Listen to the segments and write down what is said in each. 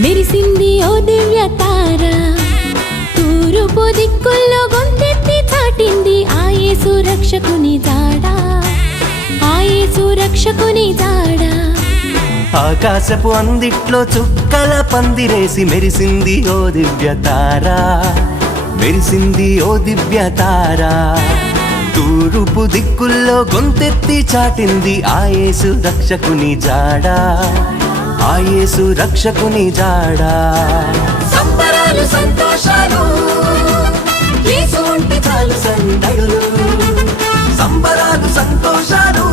మెరిసింది ఓ దివ్య తార, తూర్పు దిక్కుల్లో గొంతెత్తి చాటింది ఆ యేసు రక్షకుని జాడ, ఆ యేసు రక్షకుని జాడ. ఆకాశపు అందిట్లో చుక్కల పందిరేసి మెరిసింది ఓ దివ్య తార, మెరిసింది ఓ దివ్య తార. తూర్పు దిక్కుల్లో గొంతెత్తి చాటింది ఆ యేసు రక్షకుని జాడ, ఆ యేసు రక్షకుని జాడ. సంబరాలు సంతోషాలు యేసు ఉంటే చాలు సందడులు, సంబరాలు సంతోషాలు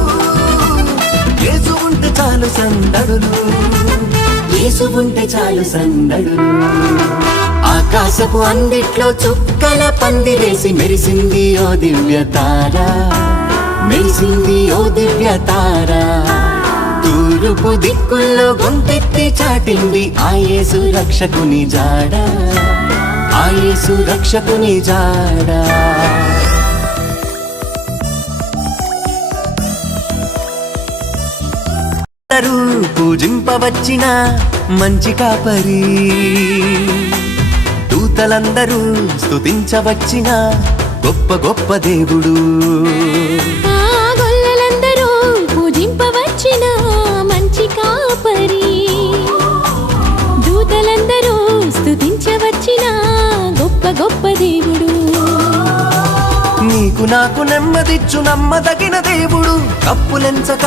యేసు ఉంటే చాలు సందడులు, యేసు ఉంటే చాలు సందడులు. ఆకాశపు అందిట్లో చుక్కల పందిరేసి మెరిసింది ఓ దివ్య తార, మెరిసింది ఓ దివ్య తార. తూర్పు దిక్కుల్లో గొంతెత్తి చాటింది ఆ యేసు రక్షకుని జాడ, ఆ యేసు రక్షకుని జాడ. అందరూ పూజింపవచ్చిన మంచి కాపరి, దూతలందరూ స్తుతించవచ్చిన గొప్ప గొప్ప దేవుడు. ఆ గొల్లలందరూ పూజింపవచ్చిన మంచి కాపరి, దూతలందరూ స్తుతించవచ్చిన గొప్ప గొప్ప దేవుడు. నీకు నాకు నెమ్మదిచ్చు నమ్మదగిన దేవుడు, తప్పులెంచక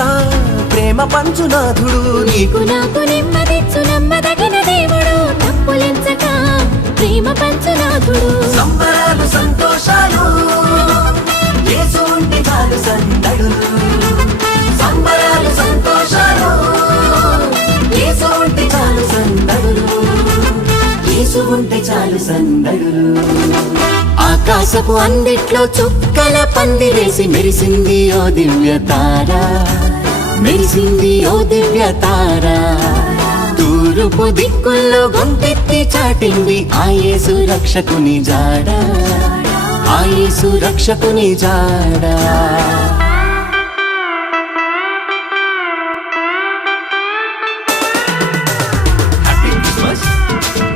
ప్రేమ పంచునాథుడు. నీకు నాకు నెమ్మదిచ్చు నమ్మదగిన దేవుడు, తప్పులెంచక ప్రేమ పంచునాథుడు. సంబరాలు సంతోషాలు యేసు ఉంటే చాలు సందడులు, సంబరాలు సంతోషాలు యేసు ఉంటే చాలు సందడులు, యేసు ఉంటే చాలు సందడులు. ఆకాశపు అందిట్లో చుక్కల పందిరేసి మెరిసింది ఓ దివ్య తార, మెరిసింది ఓ దివ్య తార. తూర్పు దిక్కుల్లో గొంతెత్తి చాటింది ఆ యేసు రక్షకుని జాడ, ఆ యేసు రక్షకుని జాడ.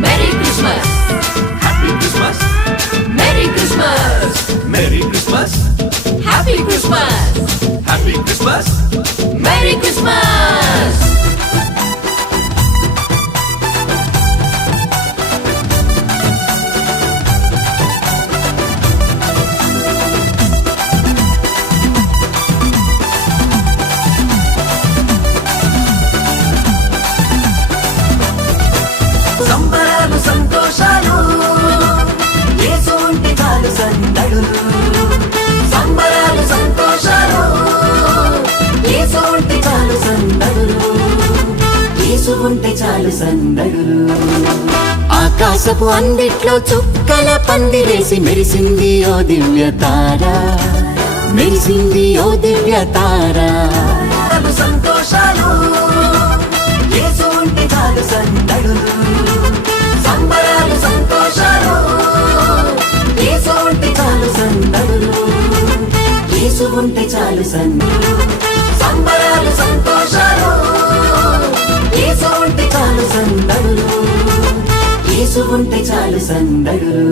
Merry Christmas, Happy Christmas, Merry Christmas, Merry Christmas, Happy Christmas, Happy Christmas. Merry Christmas. సంబరాలు సంతోషాలు యేసు ఉంటే చాలు సందడులు, సంబరాలు సంతోషాలు యేసు ఉంటే చాలు సందడులు, యేసు ఉంటే చాలు సందడులు. ఆకాశపు అందిట్లో చుక్కల పందిరేసి మెరిసింది ఓ దివ్య తార, మెరిసింది ఓ దివ్య తార. సంతోషాలు యేసు ఉంటే చాలు సందడులు, సంబరాలు సంతోషాలు యేసు ఉంటే చాలు సందడులు, యేసు ఉంటే చాలు సందడులు. సంబరాలు సంతోషాలు యేసు ఉంటే చాలు సందడులు, యేసు ఉంటే చాలు సందడులు.